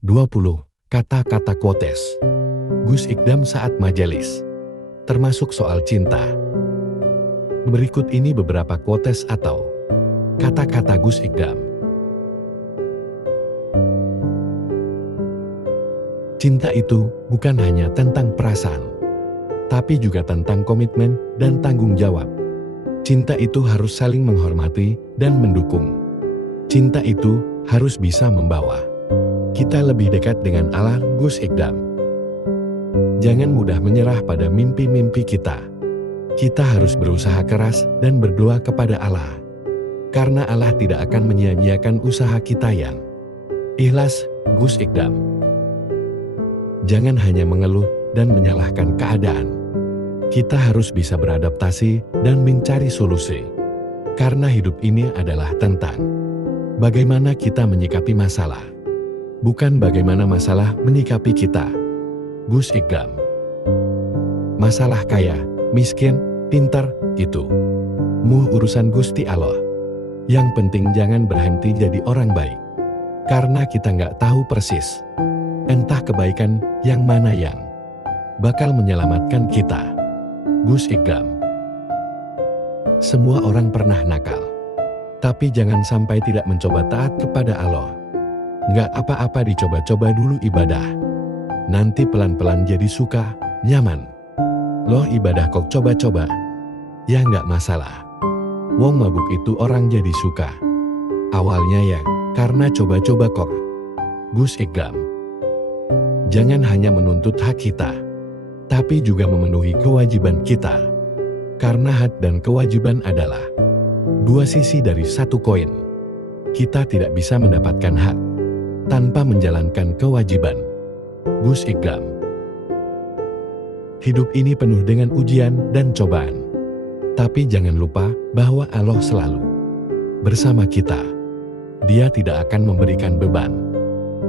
20. Kata-kata quotes Gus Ikdam saat majelis, termasuk soal cinta. Berikut ini beberapa quotes atau kata-kata Gus Ikdam. Cinta itu bukan hanya tentang perasaan, tapi juga tentang komitmen dan tanggung jawab. Cinta itu harus saling menghormati dan mendukung. Cinta itu harus bisa membawa kita lebih dekat dengan Allah. Gus Ikdam. Jangan mudah menyerah pada mimpi-mimpi kita. Kita harus berusaha keras dan berdoa kepada Allah. Karena Allah tidak akan menyia-nyiakan usaha kita yang ikhlas. Gus Ikdam. Jangan hanya mengeluh dan menyalahkan keadaan. Kita harus bisa beradaptasi dan mencari solusi. Karena hidup ini adalah tentang bagaimana kita menyikapi masalah, bukan bagaimana masalah menyikapi kita. Gus Ikdam. Masalah kaya, miskin, pintar, itu urusan Gusti Allah. Yang penting jangan berhenti jadi orang baik. Karena kita nggak tahu persis, entah kebaikan yang mana yang bakal menyelamatkan kita. Gus Ikdam. Semua orang pernah nakal, tapi jangan sampai tidak mencoba taat kepada Allah. Nggak apa-apa dicoba-coba dulu ibadah. Nanti pelan-pelan jadi suka, nyaman. Loh ibadah kok coba-coba? Ya nggak masalah. Wong mabuk itu orang jadi suka. Awalnya ya, karena coba-coba kok. Gus Ikdam. Jangan hanya menuntut hak kita, tapi juga memenuhi kewajiban kita. Karena hak dan kewajiban adalah dua sisi dari satu koin. Kita tidak bisa mendapatkan hak tanpa menjalankan kewajiban. Gus Ikdam. Hidup ini penuh dengan ujian dan cobaan. Tapi jangan lupa bahwa Allah selalu bersama kita. Dia tidak akan memberikan beban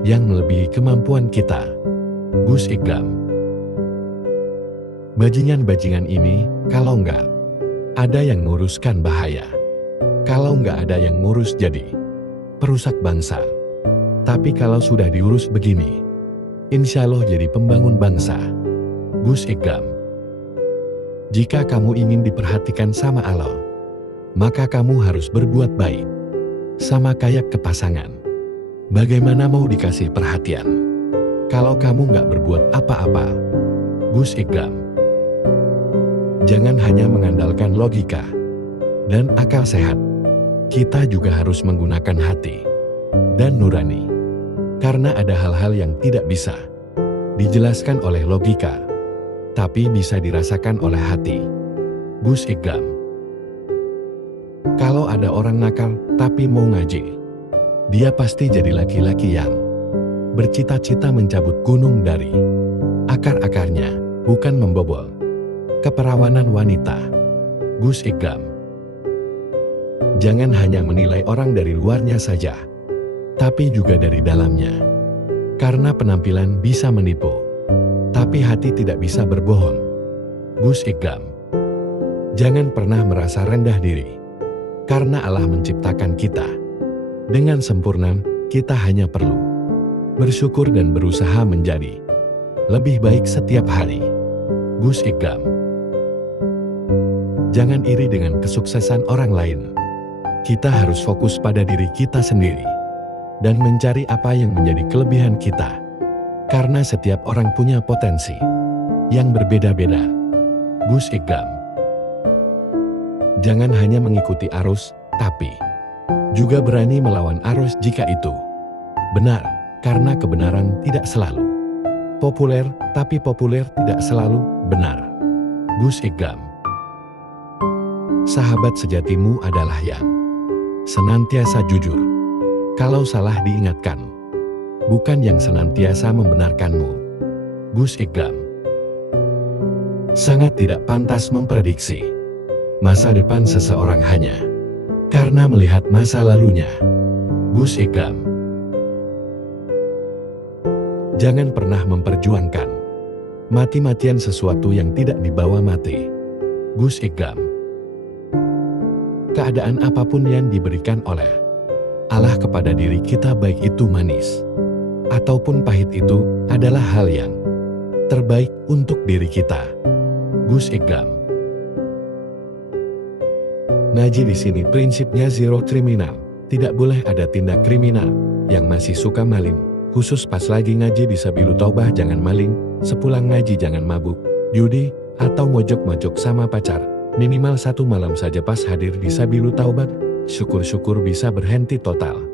yang melebihi kemampuan kita. Gus Ikdam. Bajingan-bajingan ini, kalau nggak ada yang nguruskan bahaya. Kalau nggak ada yang ngurus jadi perusak bangsa. Tapi kalau sudah diurus begini, insya Allah jadi pembangun bangsa. Gus Ikdam. Jika kamu ingin diperhatikan sama Allah, maka kamu harus berbuat baik. Sama kayak ke pasangan. Bagaimana mau dikasih perhatian kalau kamu nggak berbuat apa-apa? Gus Ikdam. Jangan hanya mengandalkan logika dan akal sehat. Kita juga harus menggunakan hati dan nurani. Karena ada hal-hal yang tidak bisa dijelaskan oleh logika, tapi bisa dirasakan oleh hati. Gus Ikdam. Kalau ada orang nakal tapi mau ngaji, dia pasti jadi laki-laki yang bercita-cita mencabut gunung dari akar-akarnya, bukan membobol keperawanan wanita. Gus Ikdam. Jangan hanya menilai orang dari luarnya saja, tapi juga dari dalamnya. Karena penampilan bisa menipu, tapi hati tidak bisa berbohong. Gus Ikdam. Jangan pernah merasa rendah diri, karena Allah menciptakan kita dengan sempurna. Kita hanya perlu bersyukur dan berusaha menjadi lebih baik setiap hari. Gus Ikdam. Jangan iri dengan kesuksesan orang lain. Kita harus fokus pada diri kita sendiri dan mencari apa yang menjadi kelebihan kita. Karena setiap orang punya potensi yang berbeda-beda. Gus Ikdam. Jangan hanya mengikuti arus, tapi juga berani melawan arus jika itu benar. Karena kebenaran tidak selalu populer, tapi populer tidak selalu benar. Gus Ikdam. Sahabat sejatimu adalah yang senantiasa jujur. Kalau salah diingatkan, bukan yang senantiasa membenarkanmu. Gus Ikdam. Sangat tidak pantas memprediksi masa depan seseorang hanya karena melihat masa lalunya. Gus Ikdam. Jangan pernah memperjuangkan mati-matian sesuatu yang tidak dibawa mati. Gus Ikdam. Keadaan apapun yang diberikan oleh Allah kepada diri kita, baik itu manis ataupun pahit itu adalah hal yang terbaik untuk diri kita. Gus Ikram. Ngaji di sini prinsipnya zero kriminal. Tidak boleh ada tindak kriminal. Yang masih suka maling, khusus pas lagi ngaji di Sabilu Taubah jangan maling, sepulang ngaji jangan mabuk, judi, atau mojok-mojok sama pacar. Minimal 1 malam saja pas hadir di Sabilu Taubah, syukur-syukur bisa berhenti total.